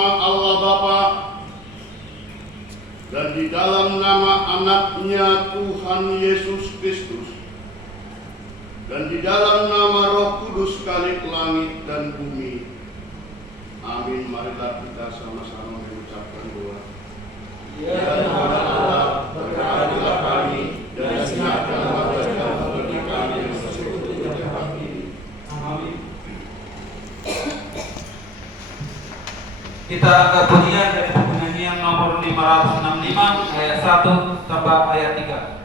nama Allah Bapa dan di dalam nama Anaknya Tuhan Yesus Kristus dan di dalam nama Roh Kudus Khalik langit dan bumi. Amin. Marilah kita sama-sama mengucapkan doa. Ya Tuhan Allah, berkatilah kami dan siapkanlah bagi kami yang bersekutu dengan kami. Amin. Kita angkat bunyian dari penyanyian nomor 565 ayat 1 sampai ayat 3.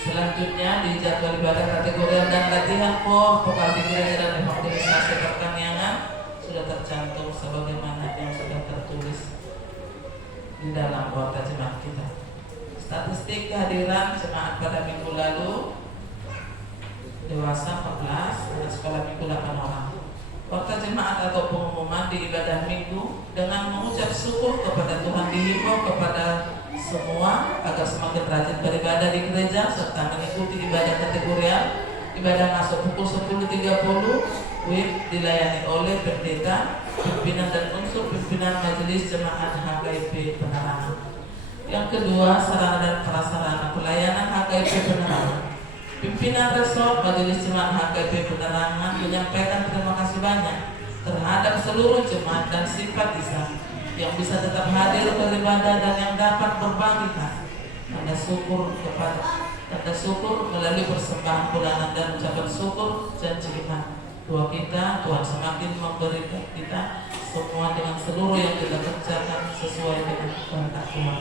Selanjutnya di jadwal ibadah kategorial dan latihan for vokal gereja dan evangelisasi pertanian sudah tercantum sebagaimana yang sudah tertulis di dalam warta jemaat kita. Statistik kehadiran jemaat pada minggu lalu: dewasa 14, anak sekolah minggu 8 orang. Warta jemaat atau pengumuman di ibadah minggu dengan mengucap syukur kepada Tuhan dihimbau kepada semua agar semakin rajin beribadah di gereja serta mengikuti ibadah kategorial. Ibadah masuk pukul 10.30, WIB dilayani oleh pendeta, pimpinan dan unsur pimpinan majelis jemaat HKIP Penerangan. Yang kedua, sarana dan prasarana pelayanan HKIP Penerangan. Pimpinan resort majelis jemaat HKIP Penerangan menyampaikan terima kasih banyak terhadap seluruh jemaat dan simpatisan yang bisa tetap hadir beribadah dan yang dapat berbagi tanda syukur melalui persembahan bulanan dan ucapan syukur janji iman. Doa kita, Tuhan semakin memberikan kita semua dengan seluruh yang kita kerjakan sesuai dengan kehendak Tuhan.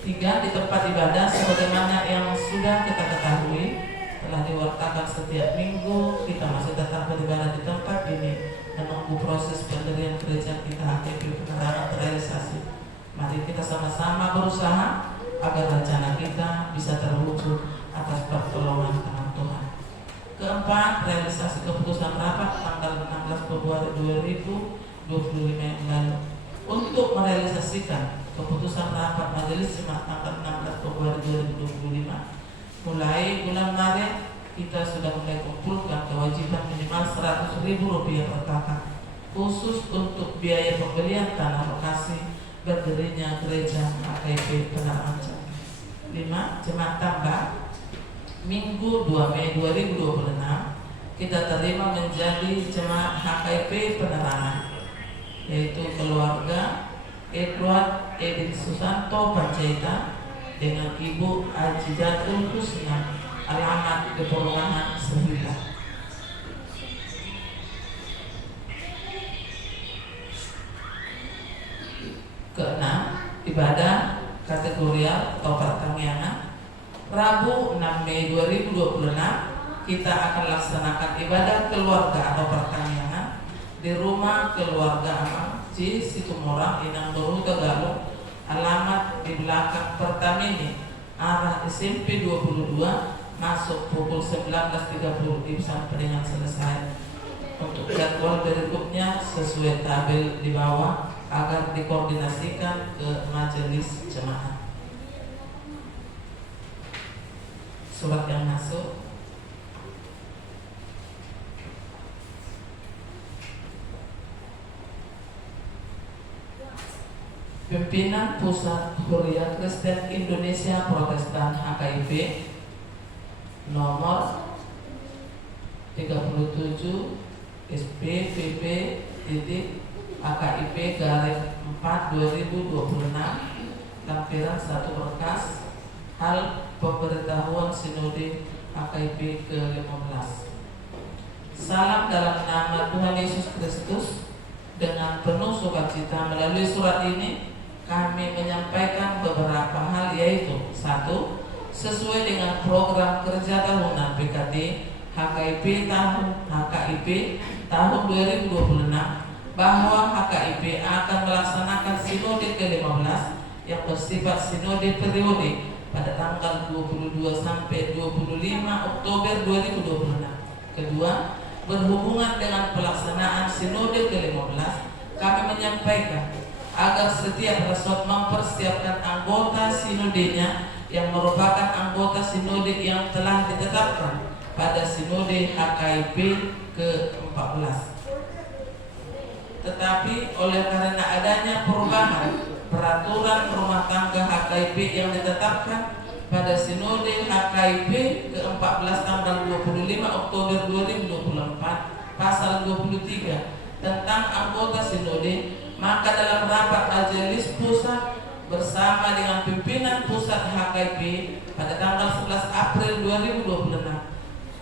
3. Di tempat ibadah sebagaimana yang sudah kita ketahui telah diwartakan setiap minggu, kita masih tetap beribadah di tempat ini menunggu proses pendirian gereja kita HKIP Penerangan terrealisasi. Mari kita sama-sama berusaha agar rencana kita bisa terwujud atas pertolongan tangan Tuhan. Keempat, realisasi keputusan rapat tanggal 16 Februari 2025 yang lalu. Untuk merealisasikan keputusan rapat majelis jemaat tanggal 16 Februari 2025, mulai bulan Maret kita sudah mulai kumpulkan kewajiban minimal Rp100.000 per kakak khusus untuk biaya pembelian tanah lokasi berdirinya gereja HKIP Penerangan. 5. Jemaat tambah Minggu 2 Mei 2026 kita terima menjadi jemaat HKIP Penerangan, yaitu keluarga Edward Edin Susanto Panjaitan dengan Ibu Ajidatul Husna, alamat di Perumahan Sehingga. Keenam, ibadah kategorial atau pertanian. Rabu 6 Mei 2026 kita akan laksanakan ibadah keluarga atau pertanian di rumah keluarga Amang Ci Situmorang Inang Doru Tegalung, alamat di belakang Pertamini arah SMP 22 masuk pukul 19.30 sampai dengan selesai. Untuk jadwal berikutnya sesuai tabel di bawah agar dikoordinasikan ke majelis jemaah. Surat yang masuk. Pimpinan Pusat Hurriyah Kristen Indonesia Protestan HKIP nomor 37 SPPP HKIP garis 4 2026 lampiran 1 berkas hal pemberitahuan Sinode HKIP ke-15. Salam dalam nama Tuhan Yesus Kristus. Dengan penuh sukacita melalui surat ini kami menyampaikan beberapa hal, yaitu 1. Sesuai dengan program kerja tahunan PKT HKIP tahun 2026 bahwa HKIP akan melaksanakan sinode ke-15 yang bersifat sinode periode pada tanggal 22 sampai 25 Oktober 2026. Kedua, berhubungan dengan pelaksanaan sinode ke-15, kami menyampaikan agar setiap resort mempersiapkan anggota sinodenya yang merupakan anggota sinode yang telah ditetapkan pada sinode HKIP ke-14. Tetapi oleh karena adanya perubahan peraturan rumah tangga HKIP yang ditetapkan pada sinode HKIP ke-14 tanggal 25 Oktober 2024 pasal 23 tentang anggota sinode, maka dalam rapat majelis pusat bersama dengan pimpinan pusat HKIP pada tanggal 11 April 2026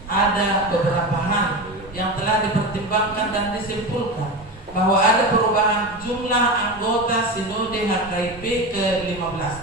ada beberapa hal yang telah dipertimbangkan dan disimpulkan bahwa ada perubahan jumlah anggota sinode HKIP ke-15.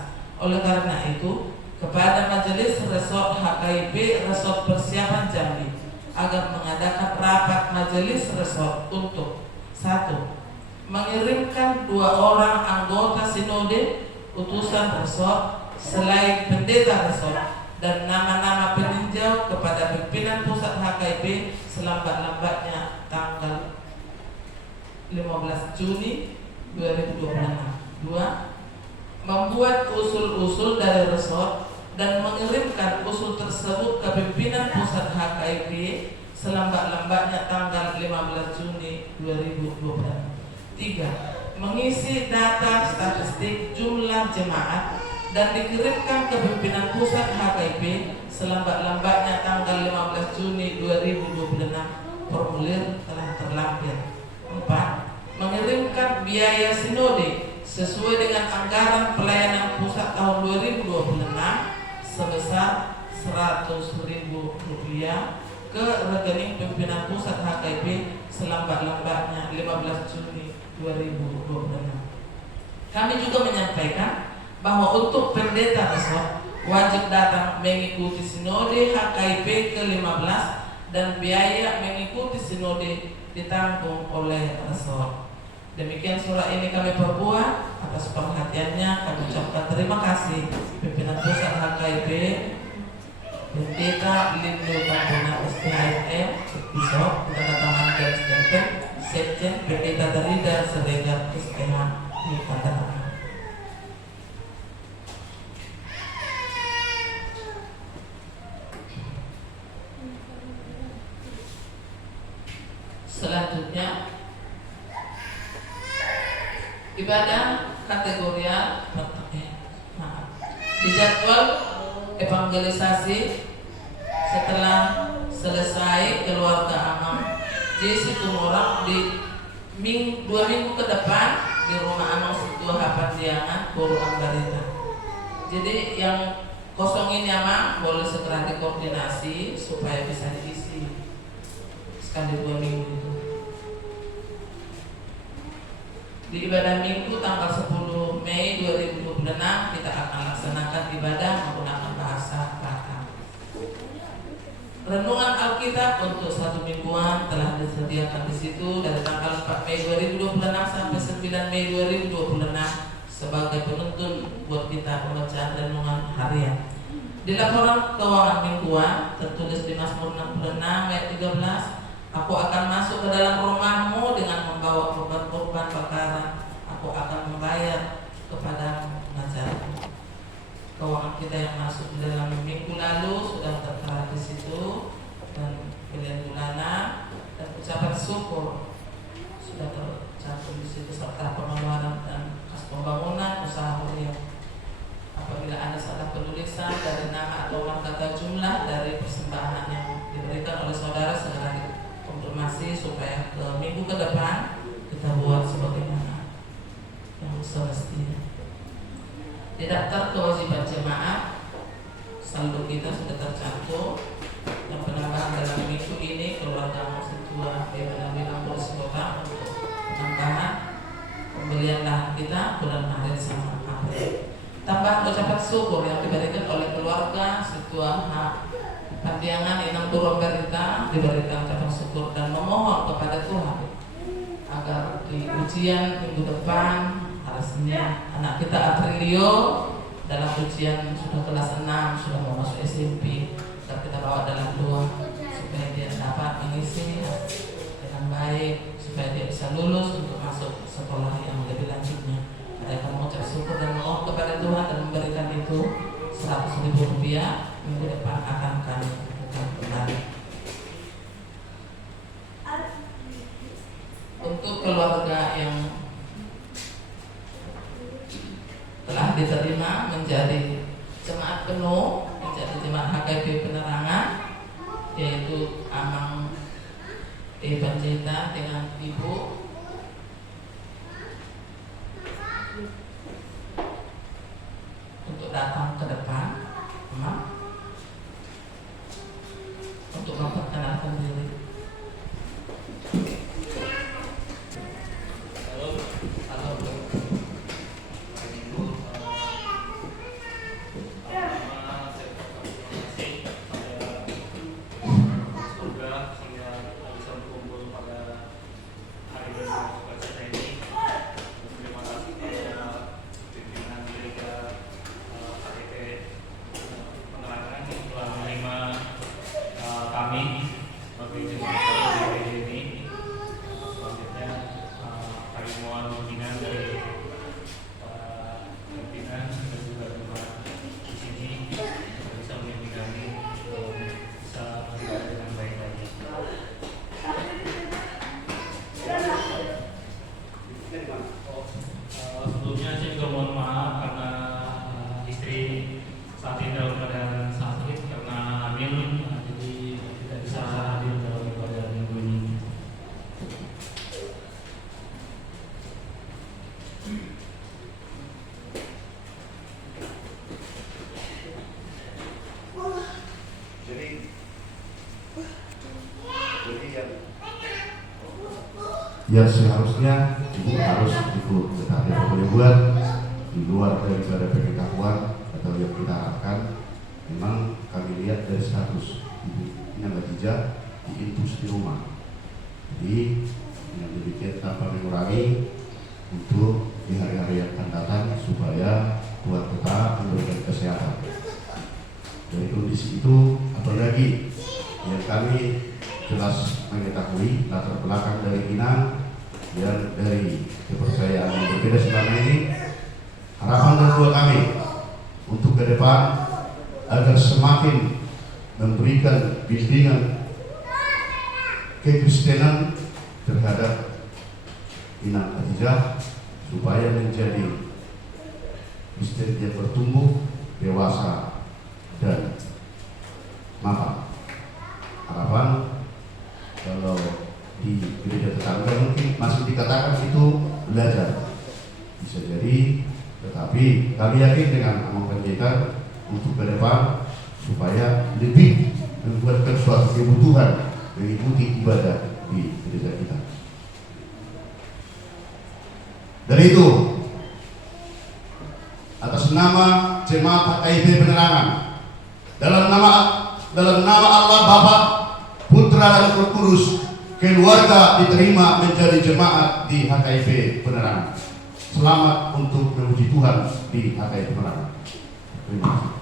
Oleh karena itu, kepada Majelis Resort HKIP Resort Persiapan Jambi agar mengadakan rapat Majelis Resort untuk 1. Mengirimkan 2 orang anggota sinode utusan resort selain pendeta resort dan nama-nama peninjau kepada pimpinan pusat HKIP selambat-lambatnya tanggal 15 Juni 2026. 2. Membuat usul-usul dari resort dan mengirimkan usul tersebut ke pimpinan pusat HKIP selambat-lambatnya tanggal 15 Juni 2026. 3. Mengisi data statistik jumlah jemaat dan dikirimkan ke pimpinan pusat HKIP selambat-lambatnya tanggal 15 Juni 2026. Formulir telah terlampir. 4. Mengirimkan biaya sinode sesuai dengan anggaran pelayanan pusat tahun 2026 sebesar Rp100.000 ke rekening pimpinan pusat HKIP selambat-lambatnya 15 Juni 2026. Kami juga menyampaikan bahwa untuk pendeta resort wajib datang mengikuti sinode HKIP ke-15 dan biaya mengikuti sinode ditanggung oleh resort. Demikian surat ini kami perbuat. Atas perhatiannya kami ucapkan terima kasih pimpinan pusat HKIP, Pendeta Lindo Tampuna SPHFM, Bishop, Penandatangan dan Stempel, Sekjen, Pendeta dari dan Seregar SPH di Pantangan. Selanjutnya ibadah kategorial dijadwal evangelisasi setelah selesai keluarga Amam di Situmorang di 2 minggu ke depan di rumah Amam Situa Hapandiangan Boru Ambarita. Jadi yang kosong ini Amam boleh segera dikoordinasi supaya bisa diisi sekali 2 minggu itu. Di ibadah minggu tanggal 10 Mei 2026 kita akan laksanakan ibadah menggunakan bahasa Batak. Renungan Alkitab untuk 1 mingguan telah disediakan di situ dari tanggal 4 Mei 2026 sampai 9 Mei 2026 sebagai penuntun buat kita pembacaan renungan harian. Di laporan keuangan mingguan tertulis di Mazmur 66 ayat 13, aku akan masuk ke dalam rumahmu dengan membawa korban-korban bakaran. Aku akan membayar kepada pengajarmu. Keuangan kita yang masuk di dalam minggu lalu sudah tertera di situ, dan pilihan bulanan dan ucapan syukur sudah tercantum di situ, serta pengeluaran dan kas pembangunan usaha harian. Apabila ada salah penulisan dari nama atau kata jumlah dari persembahan yang diberikan oleh saudara, segera dikonfirmasi supaya ke minggu ke depan kita buat sebagaimana yang semestinya. Di daftar kewajiban jemaat, saldo kita sudah tercantum, dan penambahan dalam minggu ini keluarga Muslim tua di Bilang Polisi Kota untuk penambahan pembelian lahan kita bulan Maret sama April. Tambahan ucapan syukur yang diberikan oleh keluarga Situa Pantiangan Inang Turun Berita, diberikan ucapan syukur dan memohon kepada Tuhan agar di ujian minggu depan hari Senin anak kita Aprilio dalam ujian sudah kelas 6, sudah mau masuk SMP, agar kita bawa dalam doa supaya dia dapat mengisi dengan baik, supaya dia bisa lulus untuk masuk sekolah yang lebih lanjutnya. Mereka mengucap syukur dan mohon kepada Tuhan dan memberikan itu 100.000 rupiah minggu depan akan kami lakukan kembali. Untuk keluarga yang telah diterima menjadi jemaat penuh, menjadi jemaat HKP Penerangan, yaitu Amang Panjaitan dengan Ibu untuk datang ke depan, untuk memperkenalkan diri. Sebelumnya saya juga mohon maaf karena istri saat ini dalam keadaan sakit karena hamil, jadi tidak bisa hadir dalam ibadah minggu ini. Yang seharusnya ibu harus ikut, tetapi apa boleh buat di luar daripada pengetahuan atau yang kita harapkan. Memang kami lihat dari status ibu yang Khadijah diinfus di rumah, jadi dengan demikian tanpa mengurangi untuk di hari-hari yang akan datang supaya Tuhan tetap memberikan kesehatan. Dari kondisi itu, apalagi yang kami jelas mengetahui latar belakang dari Inang dan dari kepercayaan yang berbeda selama ini, harapan dan doa kami untuk ke depan agar semakin memberikan bimbingan kekristenan terhadap Inang Khadijah supaya menjadi Kristen yang bertumbuh, dewasa dan mapan. Harapan kalau di gereja tetangga mungkin masih dikatakan itu belajar, bisa jadi, tetapi kami yakin dengan Amang Panjaitan untuk ke depan supaya lebih membuatkan suatu kebutuhan mengikuti ibadah di gereja kita. Dari itu, atas nama Jemaat HKIP Penerangan, dalam nama Allah Bapa, Putra dan Roh Kudus, keluarga diterima menjadi jemaat di HKIP Penerangan. Selamat untuk memuji Tuhan di HKIP Penerangan. Terima kasih.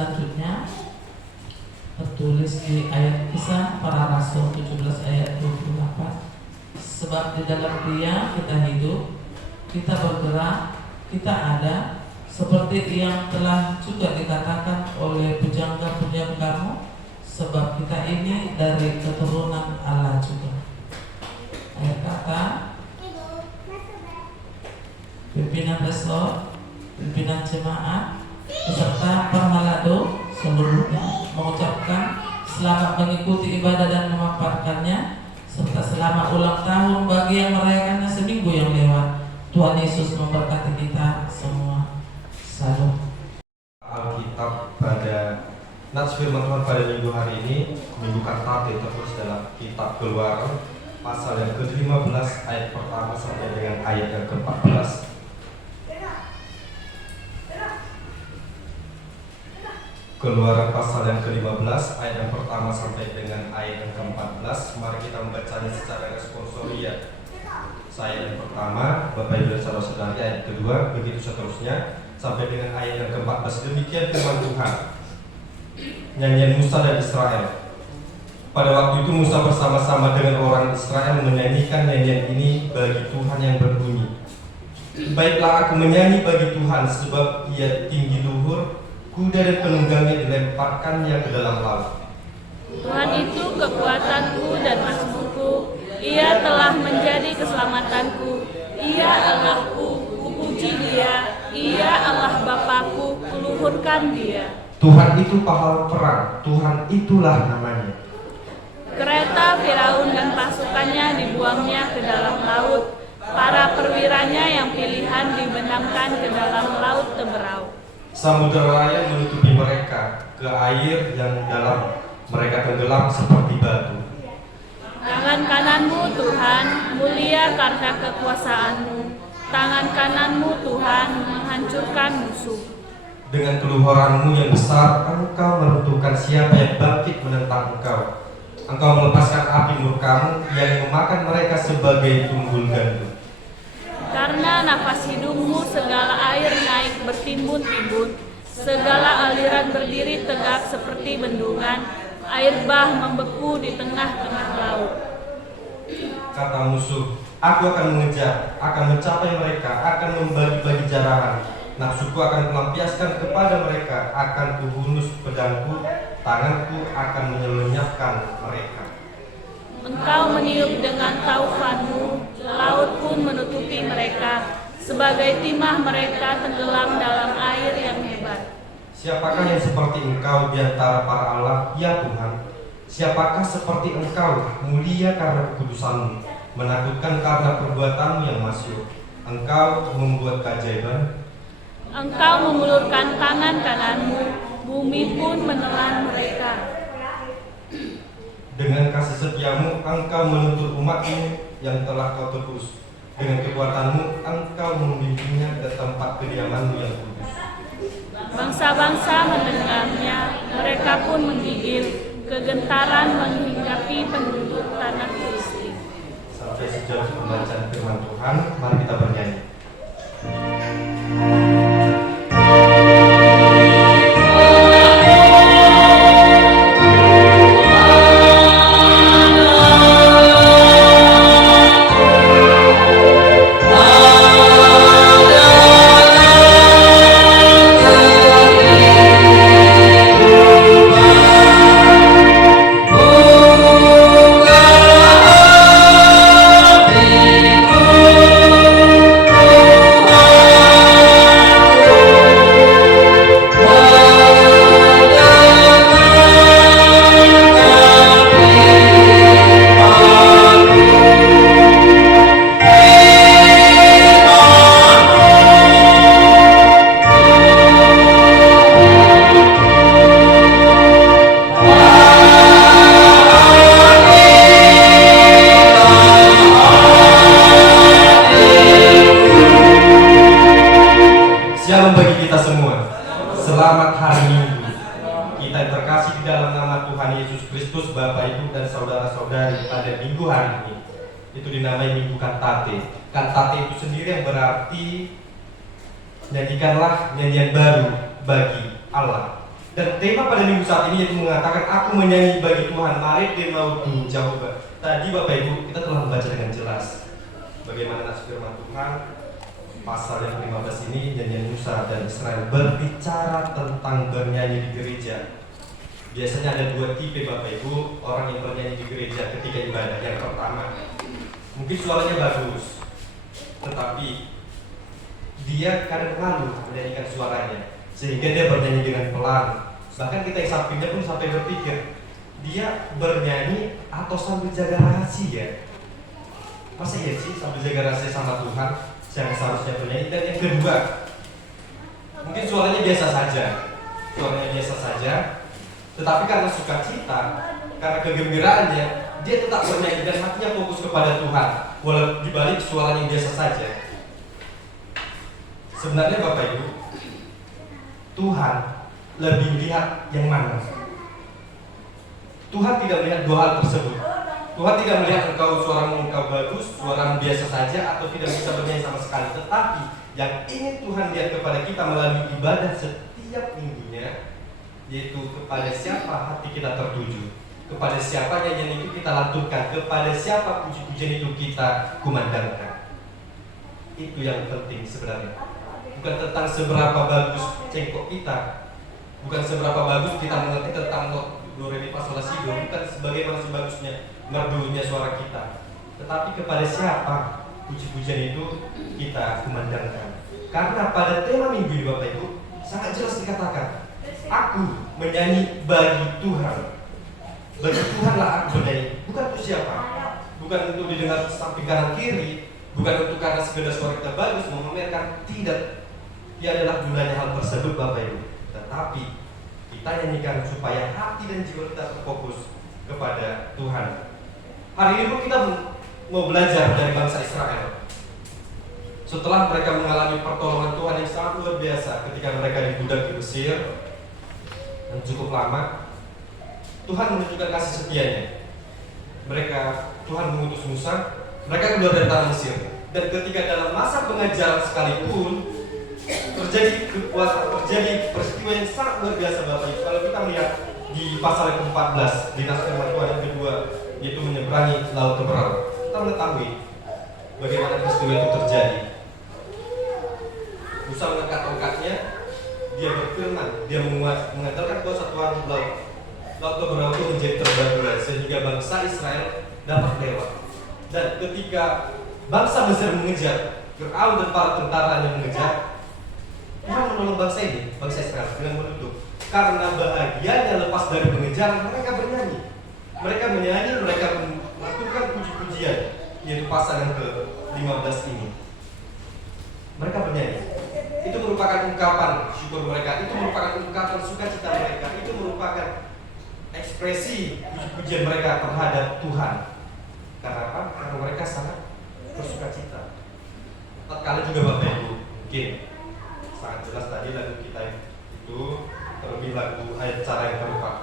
selanjutnya tertulis di ayat Kisah Para Rasul 17 ayat 28. Sebab di dalam Dia kita hidup, kita bergerak, kita ada, seperti yang telah juga dikatakan oleh pujangga-pujanggamu, sebab kita ini dari keturunan Allah juga. Ayat kata pimpinan resor, pimpinan jemaat, beserta permalado seluruhnya mengucapkan selamat mengikuti ibadah dan memaparkannya, serta selamat ulang tahun bagi yang merayakannya seminggu yang lewat. Tuhan Yesus memberkati kita semua. Salam. Alkitab pada nats firman Tuhan pada minggu hari ini, minggu Kantate, tertulis dalam kitab Keluaran pasal yang ke-15 ayat pertama sampai dengan ayat yang ke-14. Keluaran pasal yang ke-15 ayat yang pertama sampai dengan ayat yang ke-14. Mari kita membacanya secara responsorial. Saya yang pertama, Bapak Ibu dan saudara-saudari, ayat kedua, begitu seterusnya sampai dengan ayat yang ke-14. Demikian firman Tuhan. Nyanyian Musa dan Israel. Pada waktu itu Musa bersama-sama dengan orang Israel menyanyikan nyanyian ini bagi Tuhan yang berbunyi, baiklah aku menyanyi bagi Tuhan, sebab Ia tinggi luhur, kuda dan penunggangnya dilemparkannya ke dalam laut. Tuhan itu kekuatanku dan mazmurku, Ia telah menjadi keselamatanku. Ia Allahku, kupuji Dia. Ia Allah Bapakku, kuluhurkan Dia. Tuhan itu pahlawan perang, Tuhan itulah namanya. Kereta Firaun dan pasukannya dibuangnya ke dalam laut. Para perwiranya yang pilihan dibenamkan ke dalam laut Teberau. Samudera raya menutupi mereka, ke air yang dalam mereka tenggelam seperti batu. Tangan kananmu Tuhan, mulia karena kekuasaanmu. Tangan kananmu Tuhan, menghancurkan musuh. Dengan keluhuranmu yang besar, Engkau meruntuhkan siapa yang bangkit menentang Engkau. Engkau melepaskan api murkamu yang memakan mereka sebagai tunggul gandum. Karena nafas hidungmu segala air naik bertimbun-timbun, segala aliran berdiri tegak seperti bendungan, air bah membeku di tengah-tengah laut. Kata musuh, aku akan mengejar, akan mencapai mereka, akan membagi-bagi jarahan. Nafsuku akan kulampiaskan kepada mereka, akan kuhunus pedangku, tanganku akan menyelenyapkan mereka. Engkau meniup dengan taufanmu, laut pun menutupi mereka, sebagai timah mereka tenggelam dalam air yang hebat. Siapakah yang seperti Engkau di antara para Allah, ya Tuhan? Siapakah seperti Engkau, mulia karena kekudusanmu, menakutkan karena perbuatanmu yang masyhur? Engkau membuat keajaiban. Engkau memulurkan tangan kananmu, bumi pun menelan mereka. Dengan kasih setiamu, Engkau menuntut umatmu yang telah Kau tebus. Dengan kekuatanmu, Engkau membimbingnya ke tempat kediamanmu yang kudus. Bangsa-bangsa mendengarnya, mereka pun menggigil, kegentaran menghinggapi penduduk tanah Filistin. Sampai sejauh pembacaan firman Tuhan, mari kita bernyanyi. Shalom bagi kita semua. Selamat hari Minggu. Kita yang terkasih di dalam nama Tuhan Yesus Kristus, Bapak Ibu dan saudara-saudari, pada minggu hari ini itu dinamai Minggu Kantate. Kantate itu sendiri yang berarti nyanyikanlah nyanyian baru bagi Allah. Dan tema pada minggu saat ini yaitu mengatakan aku menyanyi bagi Tuhan, mari Demautu Jehovah. Tadi Bapak Ibu kita telah membaca dengan jelas bagaimana firman Tuhan. Pasal yang ke-15 ini, nyanyian Musa dan Israel berbicara tentang bernyanyi di gereja. Biasanya ada dua tipe Bapak Ibu orang yang bernyanyi di gereja ketika ibadah. Yang pertama, mungkin suaranya bagus, tetapi dia kadang malu menyanyikan suaranya, sehingga dia bernyanyi dengan pelan. Bahkan kita yang sampingnya pun sampai berpikir, dia bernyanyi atau sambil jaga rahasia. Masa iya sih sambil jaga rahasia sama Tuhan yang seharusnya bernyanyi? Dan yang kedua, mungkin suaranya biasa saja, tetapi karena sukacita, karena kegembiraannya, dia tetap bernyanyi dan hatinya fokus kepada Tuhan, walau dibalik suaranya yang biasa saja. Sebenarnya Bapak Ibu, Tuhan lebih melihat yang mana? Tuhan tidak melihat dua hal tersebut. Tuhan tidak melihat suaramu bagus, suaramu biasa saja, atau tidak bisa bernyanyi sama sekali. Tetapi yang ingin Tuhan lihat kepada kita melalui ibadah setiap minggunya, yaitu kepada siapa hati kita tertuju, kepada siapa nyanyian itu kita lantunkan, kepada siapa puji-pujian itu kita kumandangkan. Itu yang penting sebenarnya. Bukan tentang seberapa bagus cengkok kita, bukan seberapa bagus kita mengerti tentang do re mi fa sol la si do, bukan sebagaimana sebagusnya merdunya suara kita, tetapi kepada siapa puji-pujian itu kita kumandangkan. Karena pada tema minggu ini Bapak Ibu sangat jelas dikatakan, aku menyanyi bagi Tuhan. Bagi Tuhanlah aku bernyanyi, bukan untuk siapa, bukan untuk didengar samping kanan kiri, bukan untuk karena sekedar suara kita bagus memamerkan, tidak. Ia adalah gunanya hal tersebut Bapak Ibu, tetapi kita nyanyikan supaya hati dan jiwa kita terfokus kepada Tuhan. Hari ini pun kita mau belajar dari bangsa Israel. Setelah mereka mengalami pertolongan Tuhan yang sangat luar biasa ketika mereka dibudak di Mesir dan cukup lama, Tuhan menunjukkan kasih setianya. Tuhan mengutus Musa, mereka keluar dari tanah Mesir. Dan ketika dalam masa pengajaran sekalipun terjadi peristiwa yang sangat luar biasa Bapak Ibu. Kalau kita melihat di pasal ke-14 di Nas firman Tuhan yang kedua, yaitu menyeberangi laut Teberau, kita mengetahui bagaimana peristiwa itu terjadi. Musa mengangkat tongkatnya, dia berfirman, dia mengatakan kuasa Tuhan laut Teberau itu menjadi terbelah sehingga bangsa Israel dapat lewat. Dan ketika bangsa Mesir mengejar, Fir'aun dan para tentaranya mengejar, Tuhan menolong bangsa ini, bangsa Israel dengan menutup. Karena bahagianya lepas dari pengejaran, mereka bernyanyi. Mereka menyanyi, mereka melakukan puji-pujian, yaitu pasal yang ke-15 ini. Mereka bernyanyi. Itu merupakan ungkapan syukur mereka, itu merupakan ungkapan sukacita mereka, itu merupakan ekspresi puji-pujian mereka terhadap Tuhan. Karena apa? Karena mereka sangat bersukacita. Tatkala juga Bapak Ibu, mungkin sangat jelas tadi lagu kita itu, terlebih lagu ayat cara yang keempat,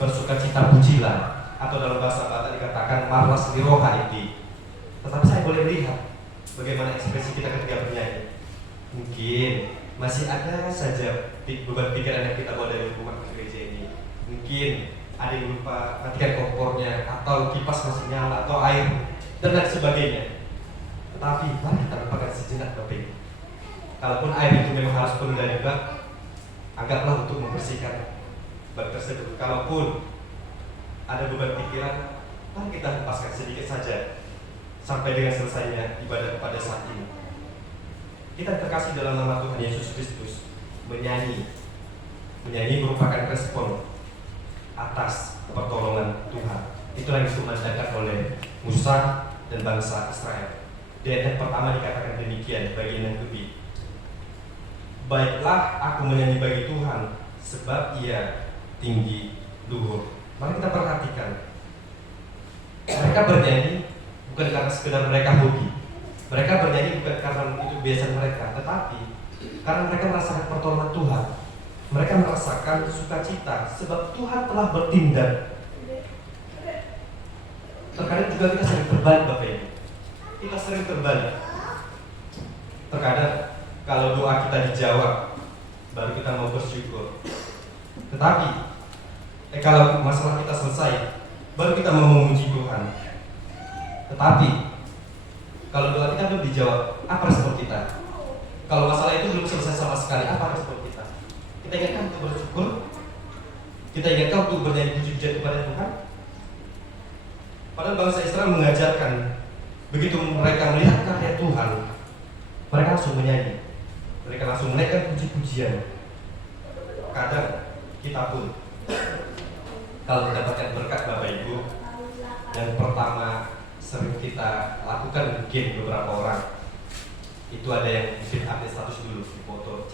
bersukacita pujilah, atau dalam bahasa Batak dikatakan marlas liroha ini. Tetapi saya boleh lihat bagaimana ekspresi kita ketika bernyanyi. Mungkin masih ada saja beban pikiran yang kita bawa dari rumah ke gereja ini. Mungkin ada yang lupa matikan kompornya, atau kipas masih nyala, atau air, dan lain sebagainya. Tetapi mari kita lupakan sejenak Bapak Ibu. Kalaupun air itu memang harus penuh dari bak, anggaplah untuk membersihkan bak tersebut. Kalaupun ada beban pikiran, mari kita lepaskan sedikit saja sampai dengan selesainya ibadah pada saat ini. Kita terkasih dalam nama Tuhan Yesus Kristus, menyanyi merupakan respon atas pertolongan Tuhan. Itulah yang dikumandangkan oleh Musa dan bangsa Israel. Di ayat pertama dikatakan demikian, bagian yang kedua. Baiklah aku menyanyi bagi Tuhan, sebab Ia tinggi luhur. Mari kita perhatikan. Mereka bernyanyi bukan karena sekedar mereka hobi. Mereka bernyanyi bukan karena itu kebiasaan mereka, tetapi karena mereka merasakan pertolongan Tuhan. Mereka merasakan sukacita sebab Tuhan telah bertindak. Terkadang juga kita sering terbalik Bapak Ibu. Kita sering terbalik. Terkadang kalau doa kita dijawab, baru kita mau bersyukur. Tetapi kalau masalah kita selesai, baru kita mau memuji Tuhan. Tetapi kalau doa kita belum dijawab, apa respon kita? Kalau masalah itu belum selesai sama sekali, apa respon kita? Kita ingatkan untuk bersyukur, kita ingatkan untuk bernyanyi puji-pujian kepada Tuhan. Padahal bangsa Israel mengajarkan, begitu mereka melihat karya Tuhan, mereka langsung menyanyi, mereka langsung menaikkan puji-pujian. Kadang kita pun, kalau mendapatkan berkat Bapak Ibu, yang pertama sering kita lakukan mungkin beberapa orang, itu ada yang bikin update status dulu, foto,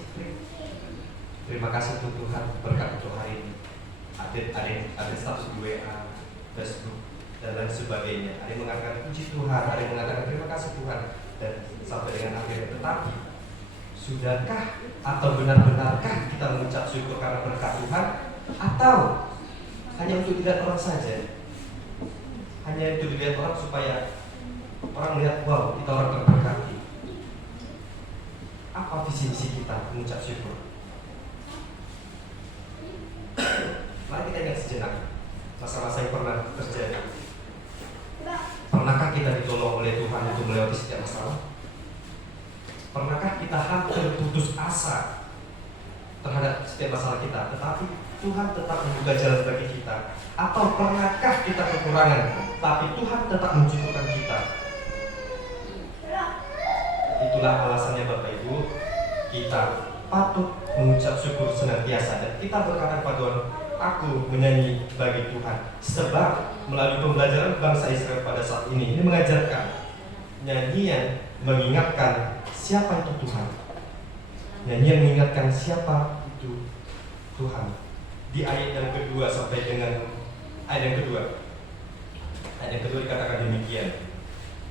terima kasih untuk Tuhan berkat untuk hari ini. Update status di WA, Facebook, dan lain sebagainya. Ada yang mengatakan puji Tuhan, ada yang mengatakan terima kasih Tuhan, dan sampai dengan akhirnya. Tetapi sudahkah atau benar-benarkah kita mengucap syukur karena berkat Tuhan, atau hanya untuk dilihat orang saja? Hanya untuk dilihat orang supaya orang melihat, wow, kita orang terberkati. Apa visi misi kita mengucap syukur? Mari kita ingat sejenak masa-masa yang pernah terjadi. Pernahkah kita ditolong oleh Tuhan untuk melewati setiap masalah? Pernahkah kita hampir putus asa terhadap setiap masalah kita, tetapi Tuhan tetap membuka jalan bagi kita? Atau pernahkah kita kekurangan, tapi Tuhan tetap mencukupkan kita? Itulah alasannya Bapak Ibu, kita patut mengucap syukur senantiasa. Dan kita berkata kepada Tuhan, aku menyanyi bagi Tuhan. Sebab melalui pembelajaran bangsa Israel pada saat ini mengajarkan nyanyian mengingatkan siapa itu Tuhan. Nyanyian mengingatkan siapa itu Tuhan. Di ayat yang kedua sampai dengan ayat yang kedua. Ayat yang kedua dikatakan demikian.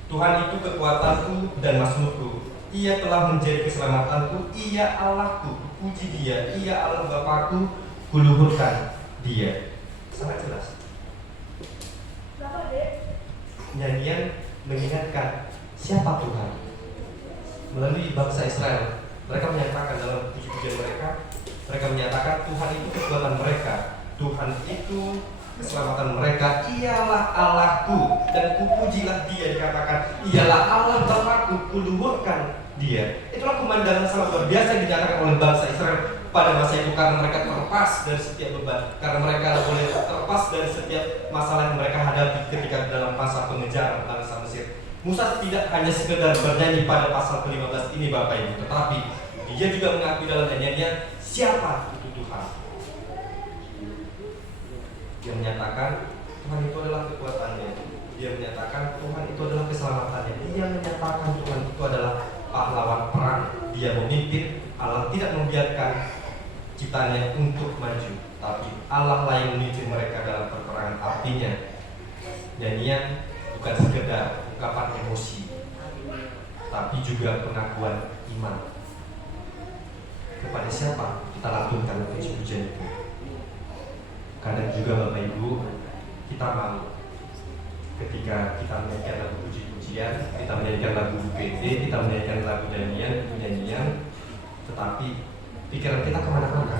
Tuhan itu kekuatanku dan mazmurku. Ia telah menjadi keselamatanku. Ia Allahku, puji Dia. Ia Allah Bapakku, kuluhurkan Dia. Sangat jelas. Nyanyian mengingatkan siapa Tuhan. Melalui bangsa Israel, mereka menyatakan dalam puji-pujian mereka menyatakan Tuhan itu kekuatan mereka, Tuhan itu keselamatan mereka. Ialah Allahku dan kupujilah Dia. Dikatakan ialah Allah Bapakku, kuluhurkan Dia. Itulah pemandangan sangat luar biasa yang dinyatakan oleh bangsa Israel pada masa itu, karena mereka terlepas dari setiap beban, karena mereka boleh terlepas dari setiap masalah yang mereka hadapi ketika dalam masa pengejaran bangsa Mesir. Musa tidak hanya sekedar bernyanyi pada pasal ke-15 ini Bapak Ibu, tetapi dia juga mengakui dalam nyanyiannya siapa itu Tuhan. Dia menyatakan Tuhan itu adalah kekuatannya. Dia menyatakan Tuhan itu adalah keselamatannya. Dia menyatakan Tuhan itu adalah pahlawan perang. Dia memimpin. Allah tidak membiarkan ciptanya untuk maju, tapi Allah lah yang memimpin mereka dalam peperangan. Artinya nyanyian bukan sekedar ungkapan emosi, tapi juga pengakuan iman. Kepada siapa kita lantunkan puji-pujian itu? Kadang juga Bapak Ibu, kita malu ketika kita menyanyikan lagu puji-pujian, kita menyanyikan lagu UPD, kita menyanyikan lagu nyanyian, tetapi pikiran kita kemana-mana.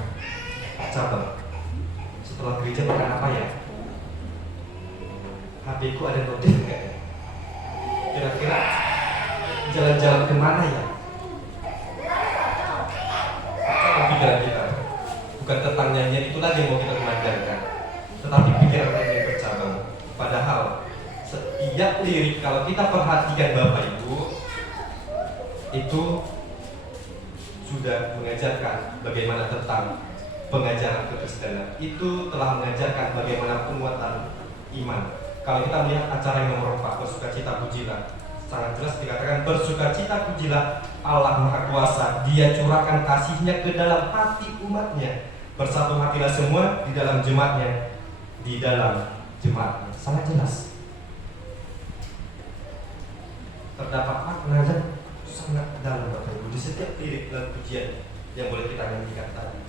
Coba setelah gereja makan apa ya? HP ku ada notif nggak ya? Kira-kira jalan-jalan kemana ya? Pikiran kita bukan tentang nyanyian itu lagi yang mau kita pelajari, tetapi pikiran kita yang bercabang. Padahal setiap lirik kalau kita perhatikan Bapak Ibu itu sudah mengajarkan bagaimana tentang pengajaran kekristenan. Itu telah mengajarkan bagaimana penguatan iman. Kalau kita melihat acara yang nomor 4, bersukacita pujilah, sangat jelas dikatakan bersukacita pujilah Allah Maha Kuasa. Dia curahkan kasih-Nya ke dalam hati umat-Nya. Bersatu hatilah semua di dalam jemaat-Nya. Di dalam jemaat-Nya. Sangat jelas. Terdapat makna dan sangat dalam Bapak Ibu di setiap lirik dan pujian yang boleh kita nyanyikan tadi.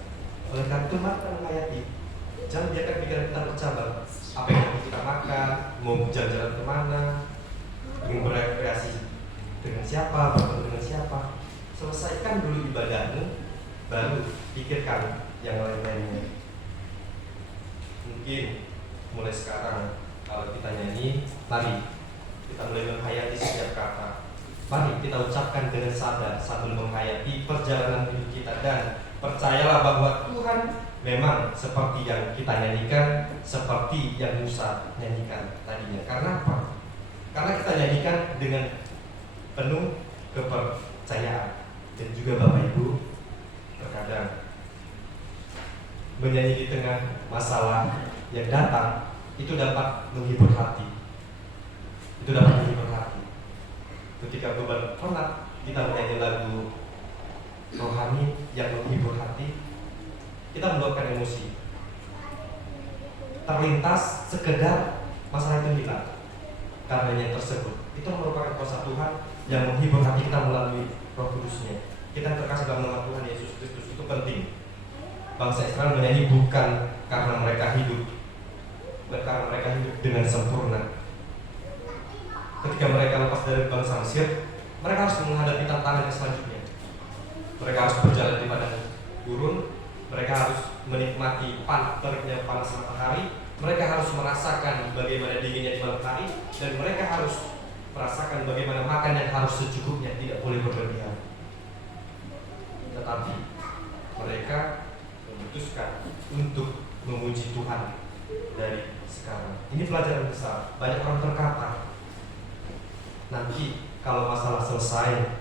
Oleh karena itu mari kita menghayati, jangan biarkan pikiran kita bercabang. Apa yang mau kita makan, mau jalan-jalan kemana, ingin berekreasi dengan siapa, bertemu dengan siapa. Selesaikan dulu ibadahmu, baru pikirkan yang lain-lainnya. Mungkin mulai sekarang kalau kita nyanyi, mari kita mulai menghayati setiap kata. Mari kita ucapkan dengan sadar sambil menghayati perjalanan hidup kita, dan percayalah bahwa Tuhan memang seperti yang kita nyanyikan, seperti yang Musa nyanyikan tadinya. Karena apa? Karena kita nyanyikan dengan penuh kepercayaan. Dan juga Bapak Ibu, terkadang menyanyi di tengah masalah yang datang itu dapat menghibur hati. Itu dapat menghibur hati. Ketika beban penat, kita menyanyi lagu rohani yang menghibur hati, kita meluapkan emosi. Terlintas sekedar masalah itu hilang. Karenanya tersebut, itu merupakan kuasa Tuhan yang menghibur hati kita melalui Roh Kudus-Nya. Kita terkasih dalam nama Tuhan Yesus Kristus, itu penting. Bangsa Israel menyanyi bukan karena mereka hidup, bukan karena mereka hidup dengan sempurna. Ketika mereka lepas dari bangsa Mesir, mereka harus menghadapi tantangan yang selanjutnya. Mereka harus berjalan di padang gurun, mereka harus menikmati teriknya panas matahari, mereka harus merasakan bagaimana dinginnya di malam hari, dan mereka harus merasakan bagaimana makan yang harus secukupnya, tidak boleh berlebihan. Tetapi mereka memutuskan untuk memuji Tuhan dari sekarang. Ini pelajaran besar. Banyak orang berkata, nanti kalau masalah selesai,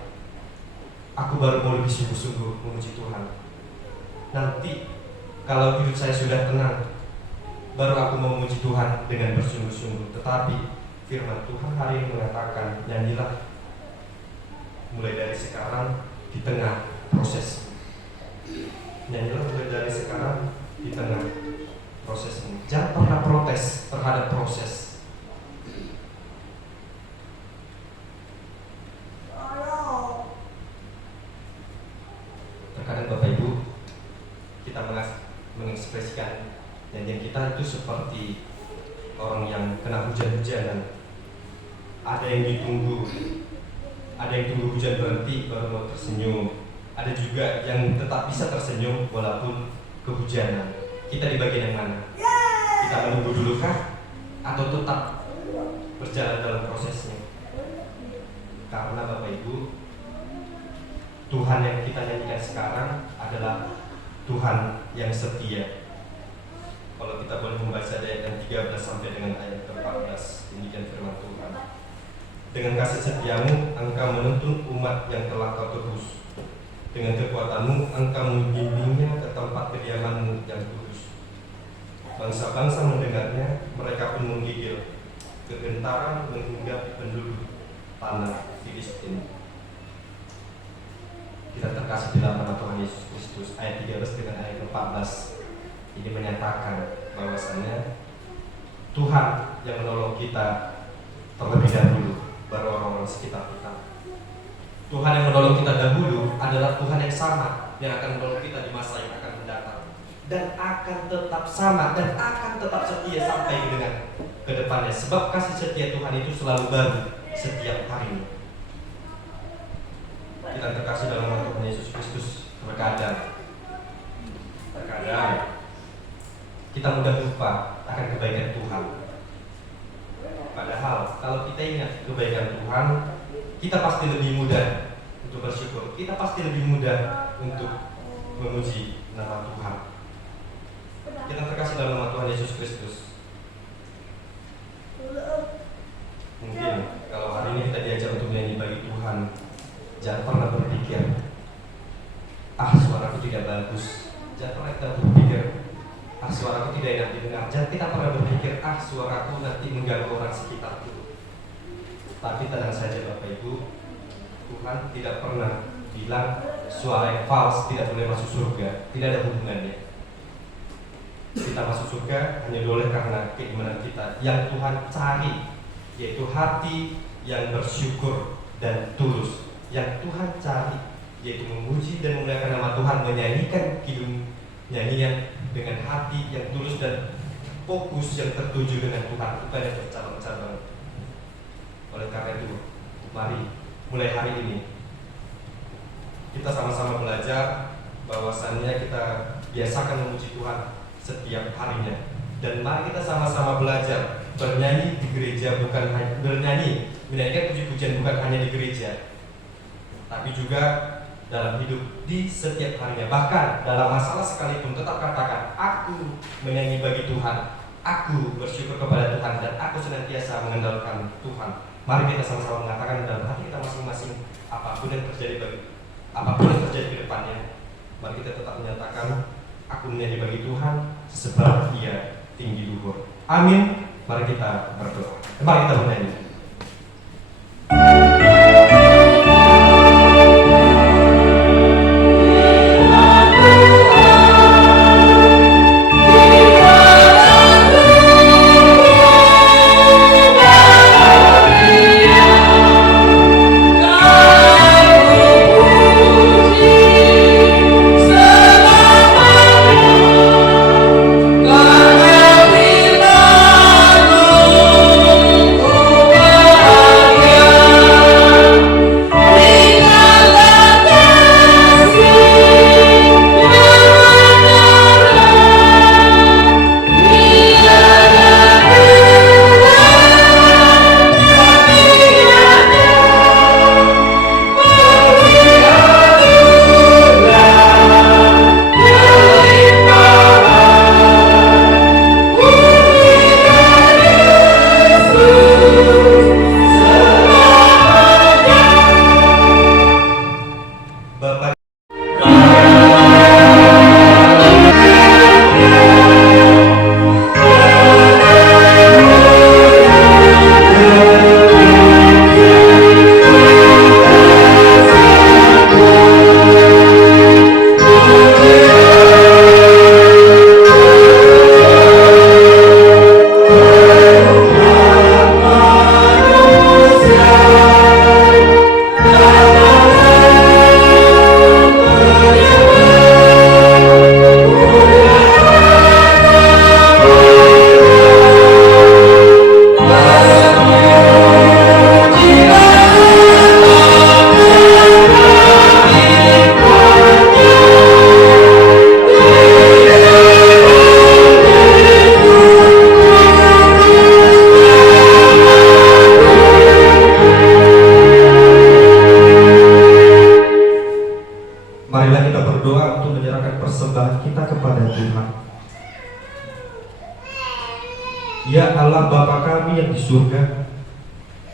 aku baru mau lebih sungguh-sungguh memuji Tuhan. Nanti kalau hidup saya sudah tenang, baru aku mau memuji Tuhan dengan bersungguh-sungguh. Tetapi firman Tuhan hari ini mengatakan, nyanyilah mulai dari sekarang di tengah proses. Nyanyilah mulai dari sekarang di tengah proses ini. Jangan pernah protes terhadap proses. Terkadang Bapak Ibu, kita mengekspresikan nyanyian kita itu seperti orang yang kena hujan-hujanan. Ada yang ditunggu, ada yang tunggu hujan berhenti baru mau tersenyum. Ada juga yang tetap bisa tersenyum walaupun kehujanan. Kita di bagian yang mana? Kita menunggu dulu kah? Atau tetap berjalan dalam prosesnya? Karena Bapak Ibu, Tuhan yang kita nyanyikan sekarang adalah Tuhan yang setia. Kalau kita boleh membaca dari ayat 13 sampai dengan ayat 14, demikian firman Tuhan. Dengan kasih setiamu, engkau menuntun umat yang telah kau tebus. Dengan kekuatanmu, engkau membimbingnya ke tempat kediamanmu yang kudus. Bangsa-bangsa mendengarnya, mereka pun menggigil. Kegentaran menghinggapi penduduk tanah Filistin. Kita terkasih di dalam nama Tuhan Yesus Kristus. Ayat 13 dengan ayat 14 ini menyatakan bahwasanya Tuhan yang menolong kita terlebih dahulu, baru orang-orang sekitar kita. Tuhan yang menolong kita dahulu adalah Tuhan yang sama yang akan menolong kita di masa yang akan mendatang, dan akan tetap sama dan akan tetap setia sampai dengan ke depannya. Sebab kasih setia Tuhan itu selalu baru setiap harinya. Kita terkasih dalam nama Tuhan Yesus Kristus. Terkadang kita mudah lupa akan kebaikan Tuhan. Padahal kalau kita ingat kebaikan Tuhan, kita pasti lebih mudah untuk bersyukur. Kita pasti lebih mudah untuk memuji nama Tuhan. Kita terkasih dalam nama Tuhan Yesus Kristus. Mungkin kalau hari ini kita diajak untuk menyanyi bagi Tuhan, jangan pernah berpikir, suaraku tidak bagus. Jangan pernah kita berpikir, suaraku tidak enak didengar. Jangan kita pernah berpikir, suaraku nanti mengganggu orang sekitarku. Tapi tenang saja Bapak Ibu, Tuhan tidak pernah bilang suara yang fals tidak boleh masuk surga. Tidak ada hubungannya. Kita masuk surga hanya boleh karena keimanan kita. Yang Tuhan cari yaitu hati yang bersyukur dan tulus. Yang Tuhan cari yaitu memuji dan memuliakan nama Tuhan, menyanyikan kidung nyanyian dengan hati yang tulus dan fokus yang tertuju dengan Tuhan, bukan yang bercabang-cabang. Oleh karena itu, mari mulai hari ini kita sama-sama belajar bahwasannya kita biasakan memuji Tuhan setiap harinya. Dan mari kita sama-sama belajar bernyanyi di gereja, bukan hanya menyanyikan puji-pujian bukan hanya di gereja, tapi juga dalam hidup di setiap harinya. Bahkan dalam masalah sekalipun tetap katakan, aku menyanyi bagi Tuhan, aku bersyukur kepada Tuhan, dan aku senantiasa mengandalkan Tuhan. Mari kita sama-sama mengatakan dalam hati kita masing-masing, apapun yang terjadi ke depannya, mari kita tetap menyatakan, aku menyanyi bagi Tuhan sebab Dia tinggi luhur. Amin. Mari kita berdoa. Mari kita bernyanyi. Marilah kita berdoa untuk menyerahkan persembahan kita kepada Tuhan. Ya Allah Bapa kami yang di surga,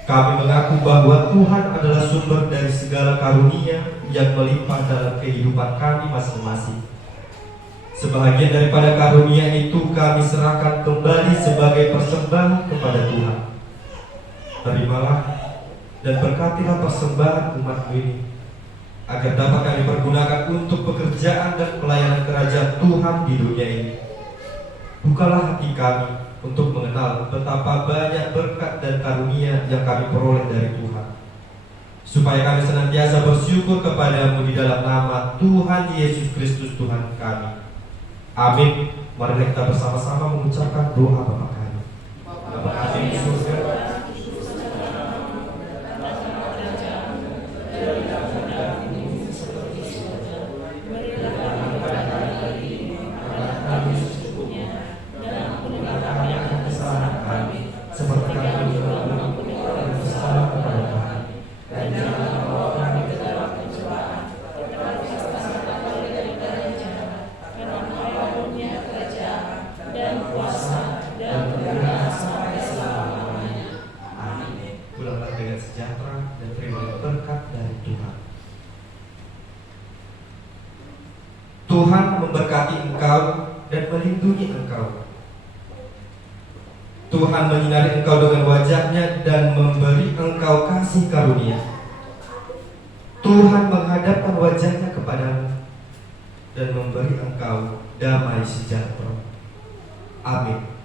kami mengaku bahwa Tuhan adalah sumber dari segala karunia yang melimpah dalam kehidupan kami masing-masing. Sebahagian daripada karunia itu kami serahkan kembali sebagai persembahan kepada Tuhan. Terimalah dan berkatilah persembahan umat-Mu ini, agar dapat kami pergunakan untuk pekerjaan dan pelayanan kerajaan Tuhan di dunia ini. Bukalah hati kami untuk mengenal betapa banyak berkat dan karunia yang kami peroleh dari Tuhan, supaya kami senantiasa bersyukur kepadamu di dalam nama Tuhan Yesus Kristus Tuhan kami. Amin. Mari kita bersama-sama mengucapkan doa Bapa kami. Bapa kami di surga, pulanglah dengan sejahtera dan terimalah berkat dari Tuhan. Tuhan memberkati engkau dan melindungi engkau. Tuhan menyinari engkau dengan wajah-Nya dan memberi engkau kasih karunia. Tuhan menghadapkan wajah-Nya kepadamu dan memberi engkau damai sejahtera. Amin.